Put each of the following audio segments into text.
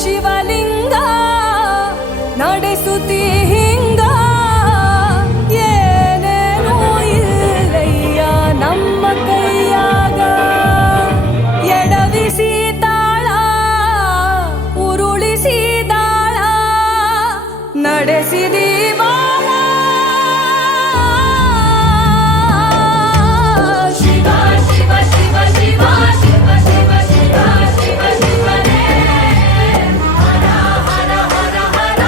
ಶಿವಲಿಂಗ ನಡೆಸುತ್ತಿ ಹಿಂಗ ಏನೇನೂ ಇಲ್ಲಯ್ಯ ನಮ್ಮ ಕೈಯಾಗ ಎಡವಿಸಿ ತಾಳ ಉರುಳಿಸಿ ದಾಳ ನಡೆಸಿದಿ ಬಾಳ ಶಿವ ಶಿವ ಶಿವ ಶಿವ ಶಿವ ಶಿವ ಶಿವ ಶಿವ ಶಿವನೇ ಹರ ಹರ ಹರ ಹರ ಹರ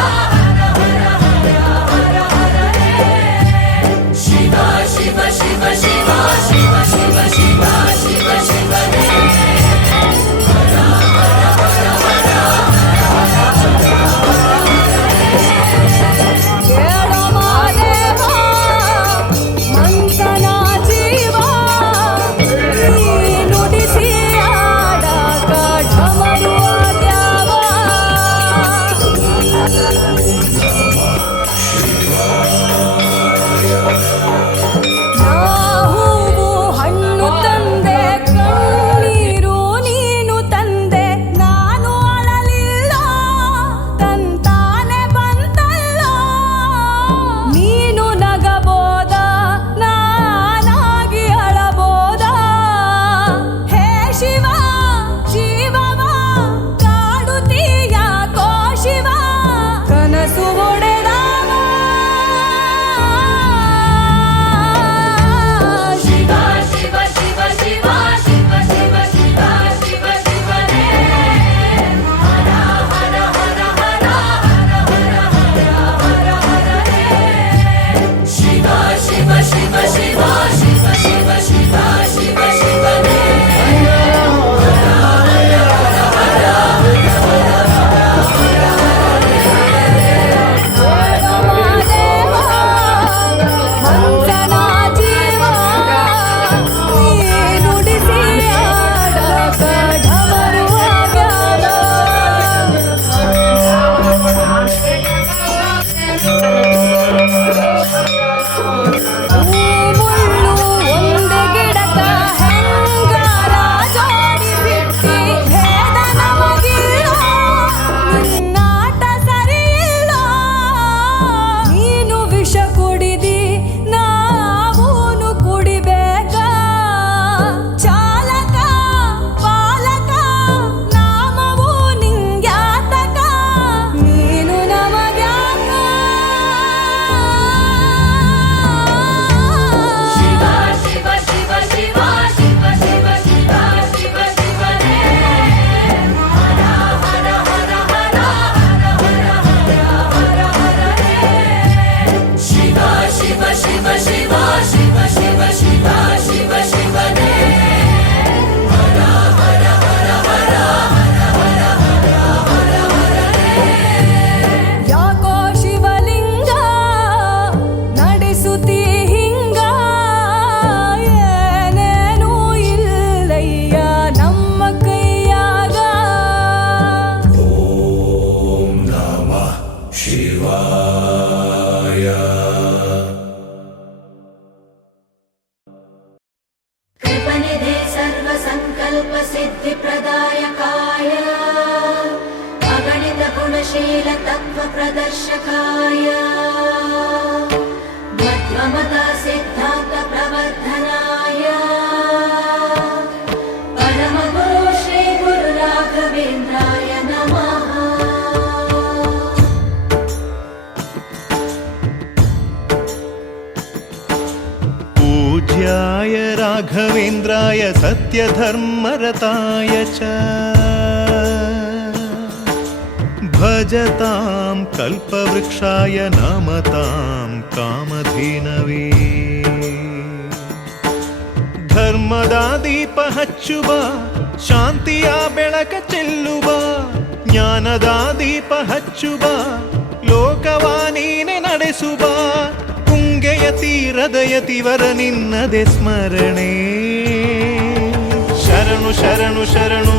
ಹರ ಹರ ಹರ ಹರ ಶಿವ ಶಿವ ಶಿವ ಶಿವ ಶಿವ ಶಿವ ಶಿವ ಶಿವ ಶಿವನೇ ಹರ ಹರ ಹರ ಹರ ಕೇಳೋ ಮಾದೇವ ಮಂಥನ ಜೀವ ನೀ ನುಡಿಸಿ ಆಡಾಕ ಢಮರು ದ್ಯಾವ ನಾ ಹೂವು ಹಣ್ಣು ತಂದೆ ಕಣ್ಣೀರು ನೀನು ತಂದೆ ನಾನು ಅಳಲಿಲ್ಲ ತಂತಾನೆ ಬಂತಲ್ಲ ನೀನು ನಗಬೋದ ನಾನಾಗಿ ಅಳಬೋದ ಹೇ ಶಿವ ಜೀವವ ಕಾಡುತ್ತೀಯ ಕೋ ಶಿವ ಕನಸು ಒಡೆದವ ಶಿವ ಶಿವ ಶಿವ ಶಿವ ಶಿವ ಶಿವ ಶಿವ ಶಿವ ಶಿವನೇ ಹರ ಹರ ಹರ ಹರ ಹರ ಹರ ಹರ ಹರ ಹರ ಶಿವ ಶಿವ ಶಿವ ಶಿವ ಶಿವ ಶಿವ ಶಿವ ಶಿವ ಶಿವನೇ ಮಾದೇವ ಮಂಥನ ಜೀವ ನೀ ನುಡಿಸಿ ಆಡಾಕ ಢಮರು ದ್ಯಾವ ಮುಳ್ಳು ಒಂದೇ ಗಿಡಕ ಹೆಂಗಾರ ಜೋಡಿ ಬಿಟ್ಟಿ ಭೇದ ನಮಗಿಲ್ಲ ನಿನ್ನಾಟ ಸರಿಯಿಲ್ಲ ನೀನು ವಿಷ ಕುಡಿದಿ ನಾವೂನು ಕುಡಿಬೇಕ ಚಾಲಕ ಪಾಲಕ ನಾಮವು ನಿಂಗ್ಯಾತಕ ನೀನು ನಮಗ್ಯಾಕ ಶಿವ ಶಿವ ಶಿವ ಶಿವ ಶಿವ ಶಿವ ಶಿವ ಶಿವ ಶಿವನೇ ಹರ ಹರ ಹರ ಹರ ಹರ ಹರ ಹರ ಹರ ಹರ ಶಿವ ಶಿವ ಶಿವ ಶಿವ ಶಿವ ಶಿವ ಶಿವ ಶಿವ ಶಿವನೇ ಹರ ಹರ ಹರ ಹರ ಹರ ಹರ ಹರ ಹರ ಯಾಕೋ ಶಿವಲಿಂಗ ನಡೆಸುತ್ತಿ ಹಿಂಗ ಏನೇನೂ ಇಲ್ಲಯ್ಯ ನಮ್ಮ ಕೈಯಾಗ ಓಂ ನಮಃ ಶಿವಾಯ. कृपनिधे सर्वसङ्कल्पसिद्धिप्रदायकाय अगणितगुणशील तत्त्वप्रदर्शकाय मध्वमता सिद्धान्तप्रवर्धनाय परमगुरु श्रीगुरुराघवेन्द्राय नमः। पूज्याय राघवेन्द्राय सत्यधर्मरताय च भजतां कल्पवृक्षाय नमतां कामधेनवे ಧರ್ಮದ ದೀಪ ಹಚ್ಚುವ ಶಾಂತಿಯ ಬೆಳಕ ಚೆಲ್ಲುವ ಜ್ಞಾನದ ದೀಪ ಹಚ್ಚುವ ಲೋಕವ ನೀನೆ ನಡೆಸುವ ತುಂಗೆಯ ತೀರದ ಯತಿವರ ನಿನ್ನದೆ ಸ್ಮರಣೆ ಶರಣು ಶರಣು ಶರಣು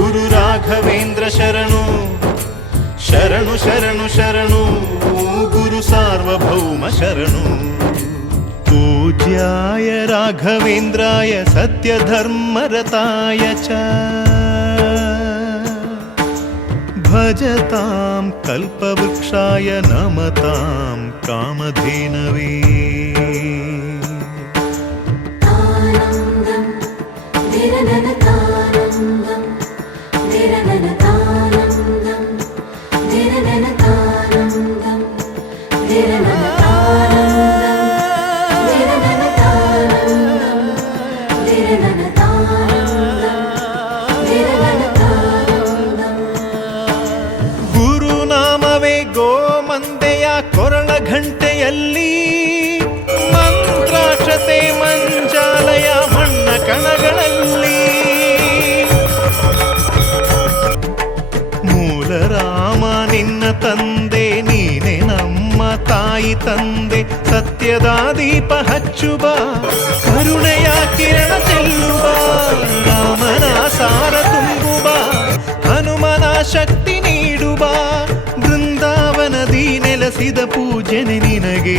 ಗುರು ರಾಘವೇಂದ್ರ ಶರಣು ಶರಣು ಶರಣು ಶರಣು ಗುರು ಸಾರ್ವಭೌಮ ಶರಣು पूज्याय राघवेन्द्राय सत्यधर्मरताय च ಭಜತಾಂ ಕಲ್ಪವೃಕ್ಷಾಯ ನಮತಾಂ ಕಾಮಧೇನವೇ तानन्दं निरननतानन्दं निरननतानन्दं निरननतानन्दं ಗುರುನಾಮವೇ ಗೋಮಂದೆಯ ಕೊರಳ ಘಂಟೆಯಲ್ಲಿ ಮಂತ್ರಾಕ್ಷತೆ ಮಂಜಾಲಯ ಮಣ್ಣ ಕಣಗಳಲ್ಲಿ ಮೂಲ ರಾಮ ನಿನ್ನ ತಂದೆ ನೀನೆ ನಮ್ಮ ತಾಯಿ ತಂದೆ ಸತ್ಯದ ದೀಪ ಹಚ್ಚುವ ಕರುಣೆಯ ಕಿರಣ ಚೆಲ್ಲುವ ರಾಮನ ಸಾರ ತುಂಬುವ ಹನುಮನ ಶಕ್ತಿ ನೀಡುವ ಬೃಂದಾವನದಿ ನೆಲೆಸಿದ ಪೂಜನೆ ನಿನಗೆ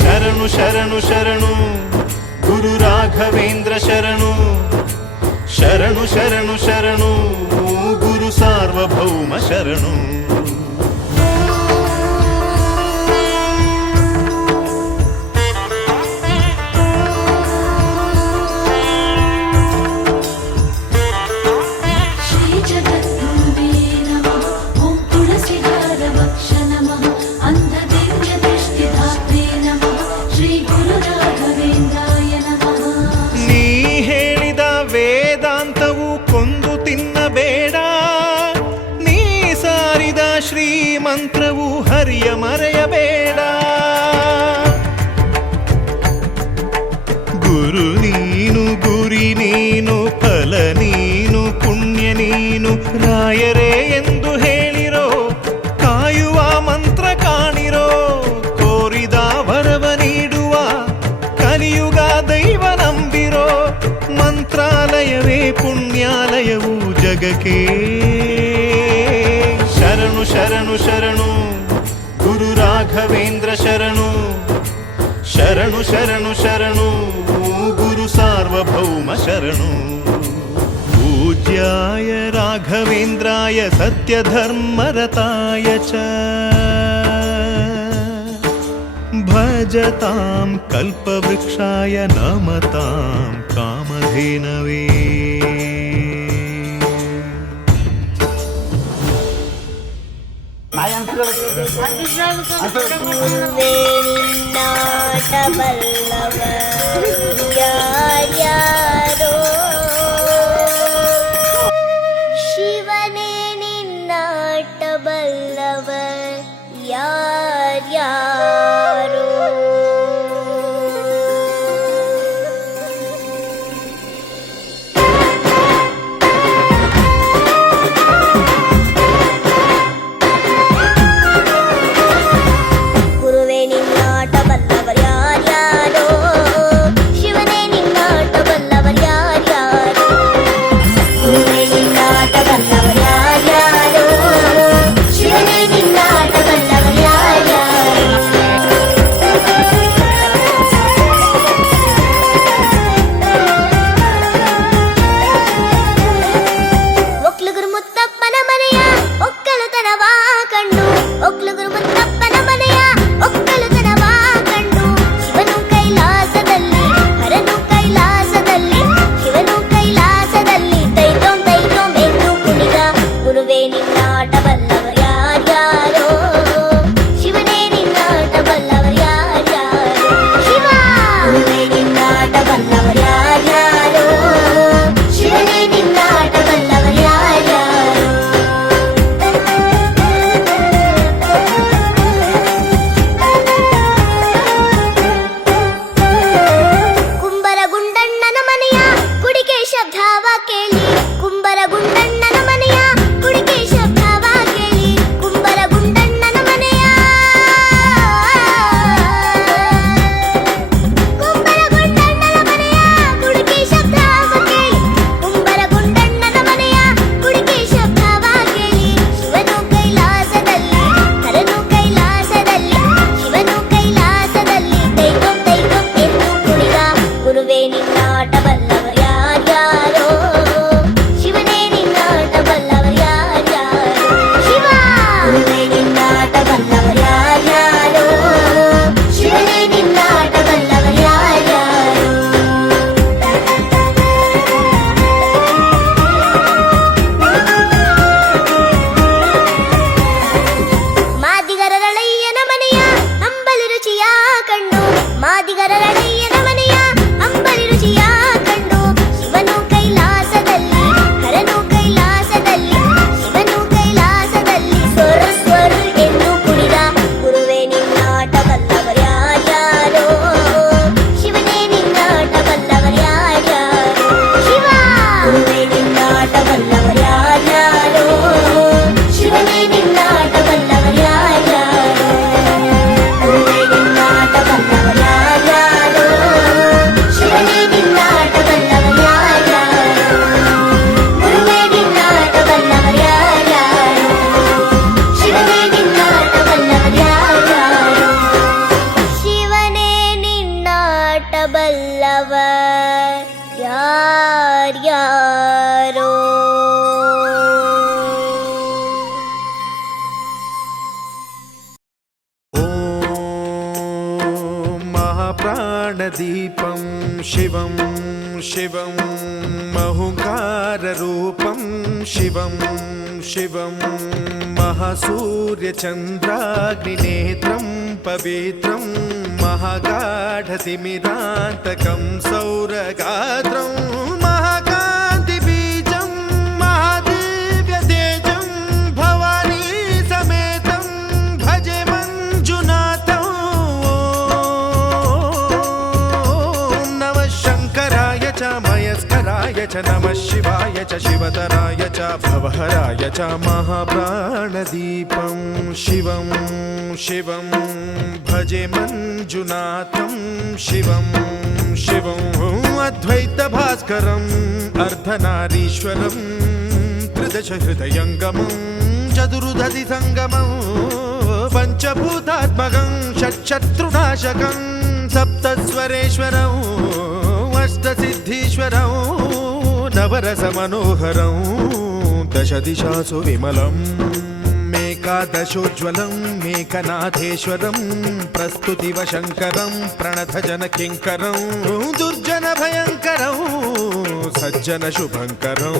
ಶರಣು ಶರಣು ಶರಣು ಗುರು ರಾಘವೇಂದ್ರ ಶರಣು ಶರಣು ಶರಣು ಶರಣು ಗುರು ಸಾರ್ವಭೌಮ ಶರಣು श्री जगद्गुरुवे नमः ॐ तुलसीदारवक्ष नमः अन्धदिव्यदृष्टिदात्रे नमः श्री गुरुराघवेन्द्राय नमः ನೀ ಹೇಳಿದ ವೇದಾಂತವು ಕೊಂದು ತಿನ್ನಬೇಡ ನೀ ಸಾರಿದ ಶ್ರೀಮಂತ್ರವು ಹರಿಯ ಮರೆಯಬೇಡ ಗುರು ನೀನು ಗುರಿ ನೀನು ಫಲ ನೀನು ಪುಣ್ಯ ನೀನು ರಾಯರೇ ಎಂದು ಹೇಳಿರೋ ಕಾಯುವ ಮಂತ್ರ ಕಾಣಿರೋ ಕೋರಿದ ವರವ ನೀಡುವ ಕಲಿಯುಗ ದೈವ ನಂಬಿರೋ ಮಂತ್ರಾಲಯವೇ ಪುಣ್ಯಾಲಯವು ಜಗಕ್ಕೆ ಶರಣು ಶರಣು ಶರಣು ಗುರು ರಾಘವೇಂದ್ರ ಶರಣು ಶರಣು ಶರಣು ಶರಣು ಗುರು ಸಾರ್ವಭೌಮ ಶರಣು पूज्याय राघवेन्द्राय सत्यधर्मरताय च भजतां कल्पवृक्षाय नमतां कामधेनवे ಗುರುವೇ ನಿನ್ನಾಟ ಬಲ್ಲವ ಯಾರ್ಯಾರೋ ಶಿವನೇ ನಿನ್ನಾಟ ಬಲ್ಲವ ಯಾರ್ಯಾರೋ ಗುರುವೇ ನಿನ್ನಾಟ ಬಲ್ಲವರು ಯಾರ್ಯಾರೋ ಶಿವನೇ ನಿನ್ನಾಟ ಬಲ್ಲವರು ಯಾರ್ಯಾರೋ ಗುರುವೇ ನಿನ್ನಾಟ ಬಲ್ಲವರು ಯಾರ್ಯಾರೋ ಶಿವನೇ ನಿನ್ನಾಟ ಬಲ್ಲವರು ಯಾರ್ಯಾರೋ ಒಕ್ಲುಗುರು ಮುತ್ತಪ್ಪನ ಮನೆಯ ಒಕ್ಕಲುತನವ ಕಂಡು ಒಕ್ಲುಗುರು ಮುತ್ತಪ್ಪನ ಮನೆಯ ಒಕ್ಕಲುತನವ ಕಂಡು ಶಿವನು ಕೈಲಾಸದಲ್ಲಿ ಹರನು ಕೈಲಾಸದಲ್ಲಿ ಶಿವನು ಕೈಲಾಸದಲ್ಲಿ ತೈತೋಂ ತೈತೋಂ ಎಂದು ಕುಣಿದ ಗುರುವೇ ನಿನ್ನಾಟ ಬಲ್ಲವರು ಯಾರ್ಯಾರೋ ಶಿವನೇ ನಿನ್ನಾಟ ಬಲ್ಲವರು ಯಾರ್ಯಾರೋ ಶಿವ ಗುರುವೇ ನಿನ್ನಾಟ ಬಲ್ಲವರು ಯಾರ್ಯಾರೋ ಶಿವನೇ ನಿನ್ನಾಟ ಬಲ್ಲವರು ಯಾರ್ಯಾರೋ ಕುಂಬರ ಗುಂಡಣ್ಣನ ಮನೆಯ ಕುಡಿಕೆ ಶಬ್ದವ ಕೇಳಿ ಕುಂಬರ ಗುಂಡಣ್ಣನ ಮನೆಯ ಕುಡಿಕೆ ಶಬ್ದವ ಕೇಳಿ ಕುಂಬರ ಗುಂಡಣ್ಣನ ಮನೆಯ ಕುಂಬರ ಗುಂಡಣ್ಣನ ಮನೆಯ ಕುಡಿಕೆ ಶಬ್ದವ ಕೇಳಿ ಕುಂಬರ ಗುಂಡಣ್ಣನ ಮನೆಯ ಕುಡಿಕೆ ಶಬ್ದವ ಕೇಳಿ ಶಿವನು ಕೈಲಾಸದಲ್ಲಿ ಹರನು ಕೈಲಾಸದಲ್ಲಿ ಶಿವನು ಕೈಲಾಸದಲ್ಲಿ ತೈತೋಂ ತೈತೋಂ ಎಂದು ಕುಣಿದ ಗುರುವೇ ನಿನ್ನಾಟ ಬಲ್ಲವರು ಯಾರ್ಯಾರೋ ಶಿವನೇ ನಿನ್ನಾಟ प्राणदीपं शिवं शिवं महुकाररूपं शिवं शिवं महासूर्यचन्द्राग्निनेत्रं पवित्रं महागाढतिमिरान्तकं सौरगात्रं महाकान्तिबीजं महादिव्यतेजं भवानी समेतं भजे मञ्जुनाथं ॐ नमः शङ्कराय च मयस्कराय च नमः शिवाय च शिवतराय च भवहराय च महाप्राणदीपं शिवं शिवं भजे मञ्जुनाथं शिवं शिवं अद्वैतभास्करम् अर्धनारीश्वरं त्रिदशहृदयङ्गमं चतुर्दधिसङ्गमं पञ्चभूतात्मकं षट्शत्रुनाशकं सप्तस्वरेश्वरं अष्टसिद्धीश्वरं नवरसमनोहरं दशदिशासु विमलम् एकादशोज्ज्वलं मेकनाथेश्वरं प्रस्तुतिवशङ्करं प्रणतजनकिङ्करं दुर्जनभयङ्करं सज्जनशुभङ्करं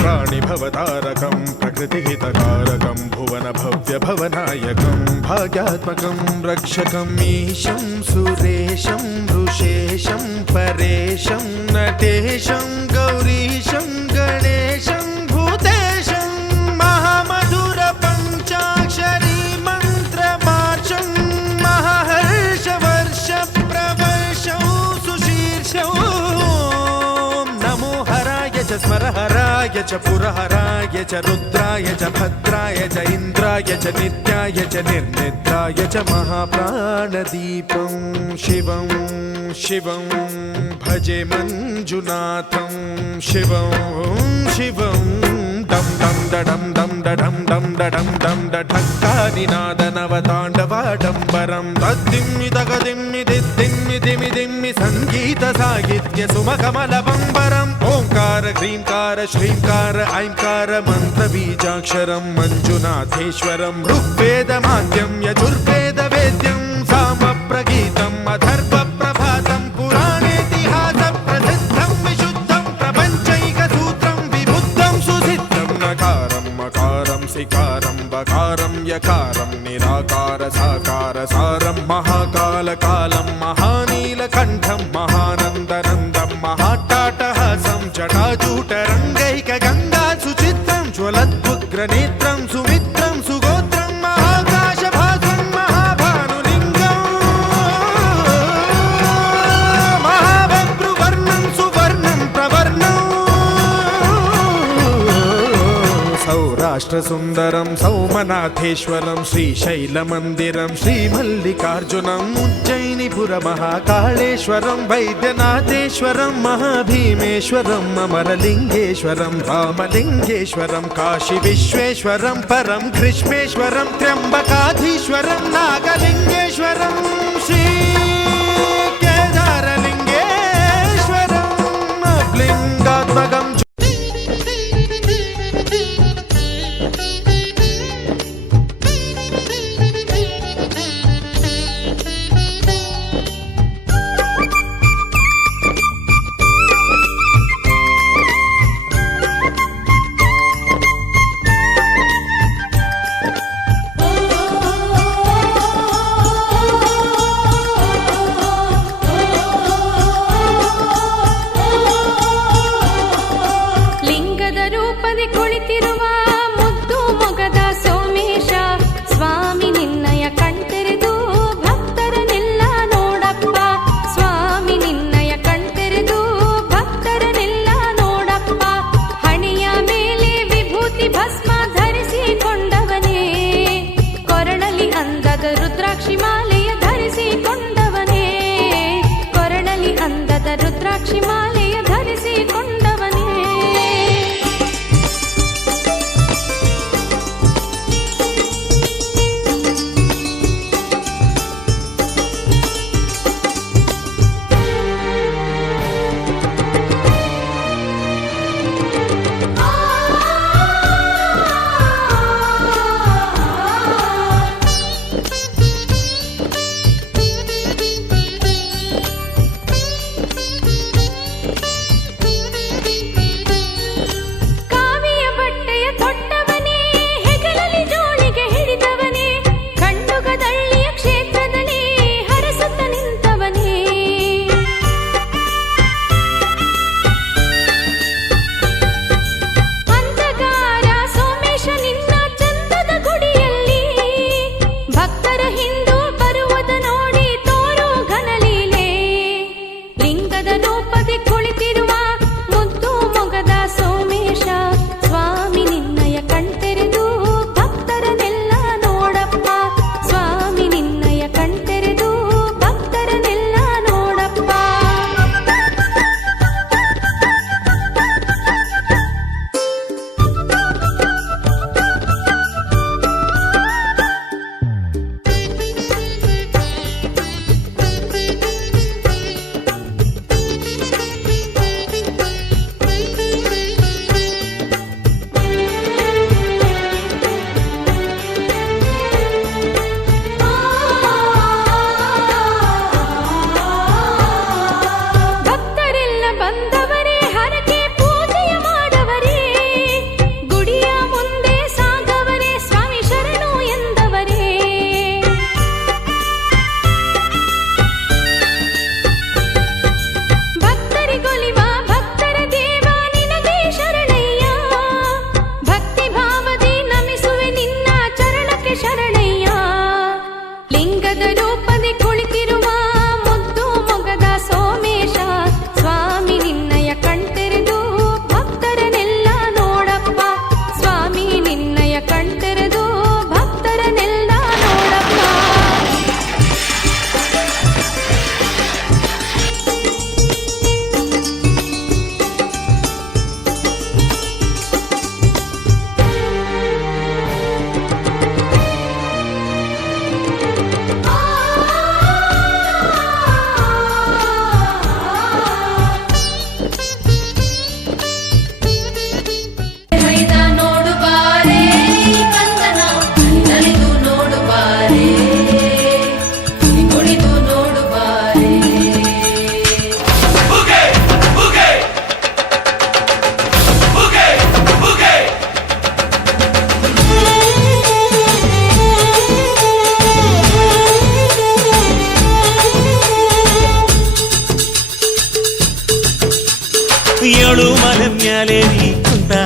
प्राणिभवतारकं प्रकृतिहितकारकं भुवनभव्यभवनायकं भाग्यात्मकं रक्षकं ईशं सुरेशं ऋषेशं परेशं नटेशं गौरीशं गणेशं भूतेशं महामधुर पञ्चाक्षरी मन्त्रमार्चं महाहर्षवर्ष प्रवर्षं सुशीर्षं नमो हराय च स्मरहराय च पुरहराय च रुद्राय च भद्राय च इन्द्राय च नित्याय च निर्निद्राय च महाप्राणदीपं शिवं शिवं भजे मञ्जुनाथं शिवं शिवं दं दं दडं दं दडं दं दडं दं दढक्कानिनादनवताण्डवाडम्बरं तद्दिम्मि तगदिम्मि दिद्दिम्मि दिमि दिम्मि सङ्गीतसाहित्य सुमकमलबम्बरम् ओङ्कार ह्रीङ्कार श्रीङ्कार ऐङ्कार मन्त्रबीजाक्षरं मञ्जुनाथेश्वरं ऋग्वेदमाद्यं यजुर्वेदवेद्यं सामप्रगीतम् अथर्वप्रभातं पुराणेतिहासप्रसिद्धं विशुद्धं प्रपञ्चैकसूत्रं विबुद्धं सुसिद्धं नकारं मकारं सिकारं बकारं यकारं निराकार साकार सारं महाकालकालं महानीलकण्ठं महानन्दनन्दं महाट्टाटहासं जटाजूटरङ्गैकगङ्गा सुचित्रं ज्वलद्वुग्रनेत्रं सुमित्रं सुगोत्रं महाकाशभासं महाभानुलिङ्गं महाबभ्रुवर्णं सुवर्णं प्रवर्णं सौराष्ट्रसुन्दरं सौमनाथेश्वरं श्रीशैलमन्दिरं श्रीमल्लिकार्जुनम् उज्जयिनीपुरमहाकाळेश्वरं वैद्यनाथेश्वरं महाभीमेश्वरम् अमरलिङ्गेश्वरं रामलिङ्गेश्वरं काशीविश्वेश्वरं परं कृष्णेश्वरं त्र्यम्बकाधीश्वरं नागलिङ्गेश्वरं श्रीकेदारलिङ्गेश्वरम् अब्लिङ्गात्मकं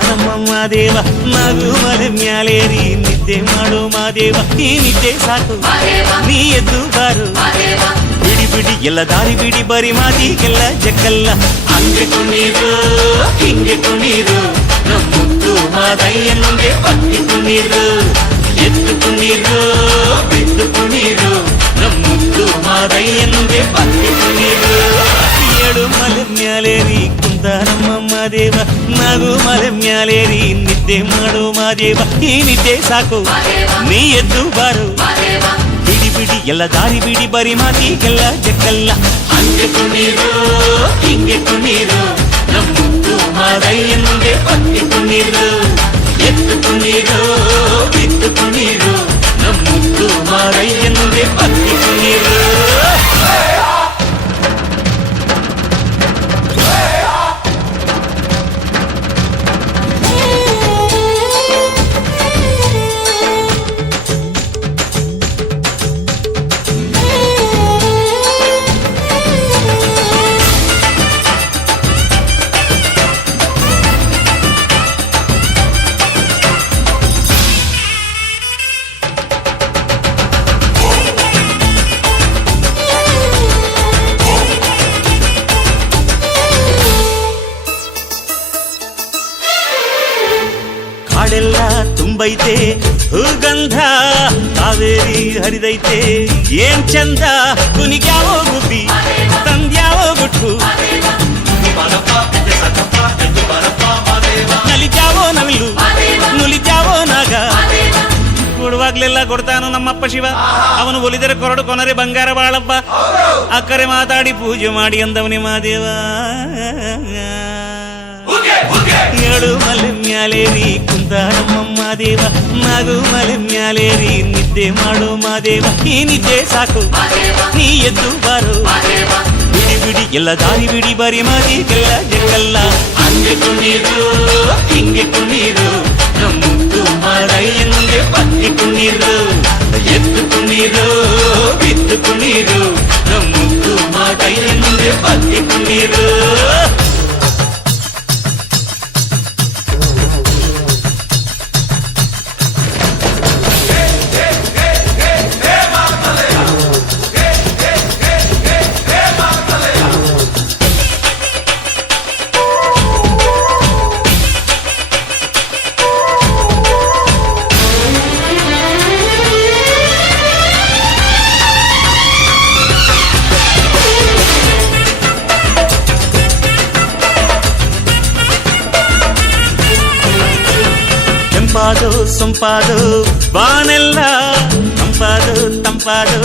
ನಮ್ಮ ಮಾದೇವ ನಗು ಮಲೆ ಮ್ಯಾಲೇರಿ ನಿದ್ದೆ ಮಾಡು ಮಾದೇವ ಈ ನಿದ್ದೆ ಸಾಕು ನೀ ಎದ್ದು ಬಾರು ಬಿಡಿ ಬಿಡಿ ಎಲ್ಲ ದಾರಿ ಬಿಡಿ ಬರಿ ಮಾತಿಗೆಲ್ಲ ಜಕ್ಕಲ್ಲ ಹಂಗೆ ಕುಣೀರು ಹಿಂಗೆ ಕುಣೀರು ನಮ್ಮುತ್ತು ಮಾದಯ್ಯ ಮುಂದೆ ಪಟ್ಟಿ ಕುಣೀರು ಎದ್ದು ಕುಣೀರು ಬಿದ್ದು ಕುಣೀರು ನಮ್ಮುತ್ತು ಮಾದಯ್ಯ ಮುಂದೆ ಪಟ್ಟಿ ಕುಣೀರು ಏಳು ಮಲೆ ಮ್ಯಾಲೇರಿ ಕುಂತ ನಮ್ಮ ಮಾದೇವ ನಗು ಮಲೆ ಮ್ಯಾಲೇರಿ ನಿದ್ದೆ ಮಾಡು ಮಾದೇವ ಈ ನಿದ್ದೆ ಸಾಕು ನೀ ಎದ್ದು ಬಾರು ಬಿಡಿ ಬಿಡಿ ಎಲ್ಲ ದಾರಿ ಬಿಡಿ ಬರಿ ಮಾತಿಗೆಲ್ಲ ಜಕ್ಕಲ್ಲ ಹಂಗೆ ಕುಣೀರು ಹಿಂಗೆ ಕುಣೀರು ನಮ್ಮುತ್ತು ಮಾದಯ್ಯ ಮುಂದೆ ಪಟ್ಟಿ ಕುಣೀರು ಎದ್ದು ಕುಣೀರು ಬಿದ್ದು ಕುಣೀರು ನಮ್ಮುತ್ತು ಮಾದಯ್ಯ ಮುಂದೆ ಪಟ್ಟಿ ಕುಣೀರು ಕಾಡೆಲ್ಲ ತುಂಬೈತೆ ಹೂಗಂಧ ಕಾವೇರಿ ಹರಿದೈತೆ ಏನ್ ಚಂದ ಕುನಿಗ್ಯಾವೋ ಗುಬ್ಬಿ ತಂದ್ಯಾವೋ ಗುಟ್ಟು ನಲಿಜಾವೋ ನವಿಲು ನುಲಿಜಾವೋ ನಾಗ ಕೊಡುವಾಗ್ಲೆಲ್ಲ ಕೊಡ್ತಾನು ನಮ್ಮಪ್ಪ ಶಿವ ಅವನು ಒಲಿದರೆ ಕೊರಡು ಕೊನರೆ ಬಂಗಾರ ಬಾಳಪ್ಪ ಅಕ್ಕರೆ ಮಾತಾಡಿ ಪೂಜೆ ಮಾಡಿ ಅಂದವನೇ ಮಾದೇವ ಏಳು ಮಲೆ ಮ್ಯಾಲೇರಿ ಕುಂತ ನಮ್ಮ ಮಾದೇವ ನಗು ಮಲೆ ಮ್ಯಾಲೇರಿ ನಿದ್ದೆ ಮಾಡು ಮಾದೇವ ಈ ನಿದ್ದೆ ಸಾಕು ನೀ ಎದ್ದು ಬಾರು ಬಿಡಿ ಬಿಡಿ ಎಲ್ಲ ದಾರಿ ಬಿಡಿ ಬರಿ ಮಾದಿಗೆಲ್ಲ ಜಕ್ಕಲ್ಲ ಹಂಗೆ ಕುಣೀರು ಹಿಂಗೆ ಕುಣೀರು ನಮ್ಮುತ್ತು ಮಾದಯ್ಯ ಮುಂದೆ ಪಟ್ಟಿ ಕುಣೀರು ಎದ್ದು ಕುಣೀರು ಬಿದ್ದು ಕುಣೀರು ನಮ್ಮುತ್ತು ಮಾದಯ್ಯ ಮುಂದೆ ಪಟ್ಟಿ ಕುಣೀರು ತಂಪಾದು ಸೊಂಪಾದು ಬಾನೆಲ್ಲ ತಂಪಾದು ತಂಪಾದು